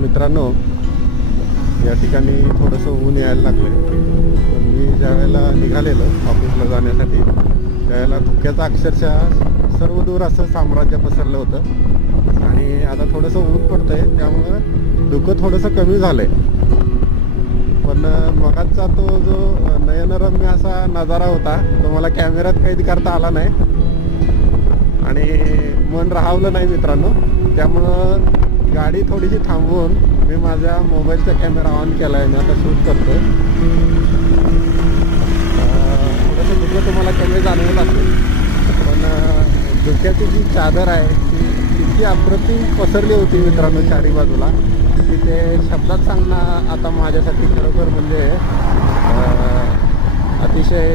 मित्रांनो, या ठिकाणी थोडंसं ऊन यायला लागलं आहे. तर मी ज्या वेळेला निघालेलो ऑफिसला जाण्यासाठी त्यावेळेला धुक्याचं अक्षरशः सर्वदूर असं साम्राज्य पसरलं होतं. आणि आता थोडंसं ऊन पडतं आहे, त्यामुळं धुकं थोडंसं कमी झालं आहे. पण मगाचा तो जो नयनरम्य असा नजारा होता तो मला कॅमेऱ्यात कैद करता आला नाही आणि मन राहावलं नाही मित्रांनो. त्यामुळं गाडी थोडीशी थांबवून मी माझ्या मोबाईलचा कॅमेरा ऑन केला आहे. मी आता शूट करतो. थोडंसं धुकं तुम्हाला कमी जाणवत असेल, पण धुक्याची जी चादर आहे ती इतकी अप्रतिम पसरली होती मित्रांनो चारी बाजूला, की ते शब्दात सांगणं आता माझ्यासाठी खरोखर म्हणजे अतिशय